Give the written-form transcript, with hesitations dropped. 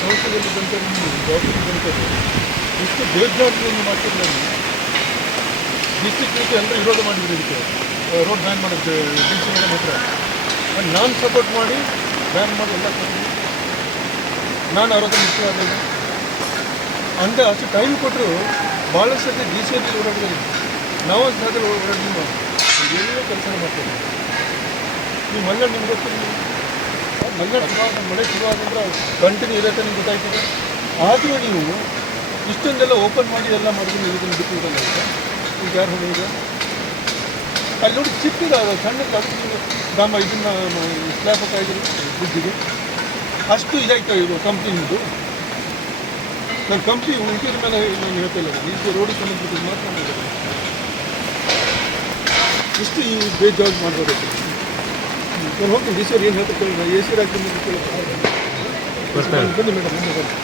ಸಂಸ್ಥೆಯಲ್ಲಿ ಬಂತ ಜವಾಬ್ದಾರಿ ಇಷ್ಟು ಬೇಜವಾಬ್ದಾರಿಯನ್ನು ಮಾಡ್ತಿದ್ದಾರೆ. ಡಿಸ್ಟ್ರಿಕ್ಟ್ ಎಲ್ಲರೂ ವಿರೋಧ ಮಾಡಿದ್ರು ಇದಕ್ಕೆ, ರೋಡ್ ಬ್ಯಾನ್ ಮಾಡೋದು ಡಿ ಸಿ ಮೇಡಮ್ ಹತ್ರ. ನಾನು ಸಪೋರ್ಟ್ ಮಾಡಿ ಬ್ಯಾನ್ ಮಾಡಿ ಎಲ್ಲ ನಾನು ಅವ್ರ ಹತ್ರ ಮುಖ್ಯವಾದ ಅಂದ ಅಷ್ಟು ಟೈಮ್ ಕೊಟ್ಟರು. ಭಾಳಷ್ಟು ಸತಿ ಡಿ ಸಿ ಅಲ್ಲಿ ಓಡಾಡಿದ್ರೆ ನಾವು ಜಾಗದಲ್ಲಿ ಓಡಾಡಿ ಎಲ್ಲೋ ಕೆಲಸ ಮಾಡ್ತೇವೆ. ನೀವು ಮಲ್ನಾಡು ನಿಮ್ಗೆ ಗೊತ್ತಿಲ್ಲ, ಮಲ್ನಾಡು ಶುರುವಾದ ಮಳೆ ಶುರುವಾದಂದ್ರೆ ಕಂಟಿನ್ಯೂ ಇರುತ್ತೆ ನಿಮ್ಗೆ ಗೊತ್ತಾಯ್ತದೆ. ಆದರೂ ನೀವು ಇಷ್ಟೊಂದೆಲ್ಲ ಓಪನ್ ಮಾಡಿ ಎಲ್ಲ ಮಾಡಿದ್ರೆ ನೀವು ಇದನ್ನು ಬಿಟ್ಟಿರಲ್ಲ. ಈಗ ಯಾರು ಹೊಡೆಯುವುದು ಅಲ್ಲಿ ನೋಡಿ ಚಿಕ್ಕದ ಸಣ್ಣದ ಅದಕ್ಕೆ ನೀವು ಇದನ್ನು ಸ್ಲ್ಯಾಬ್ ಹಾಕಿದ್ರು ಬ್ರಿಡ್ಜಿಗೆ ಅಷ್ಟು ಇದಾಯ್ತು. ಇದು ಕಂಪ್ನಿದು ನನ್ನ ಕಂಪ್ನಿ ಇಂಟೀರಿಯರ್ ಮೇಲೆ ನಾನು ಹೇಳ್ತಿಲ್ಲ, ಇದು ರೋಡಿಗೆ ಸಂಬಂಧಿಸಿದ ಮಾತ್ರ ಮಾಡಿದೆ. ಇಷ್ಟು ಈ ಬೇಜವಾಬ್ದಾರಿ ಮಾಡ್ಬೋದು. ನಾನು ಹೋಗ್ತೀನಿ ಡಿ ಸಿ ಅವ್ರು ಏನು ಹೇಳ್ತಾರೆ, ಎ ಸಿ ರಾಜ್ಯ ಬನ್ನಿ ಮೇಡಮ್ ಮುಂದೆ ಬನ್ನಿ.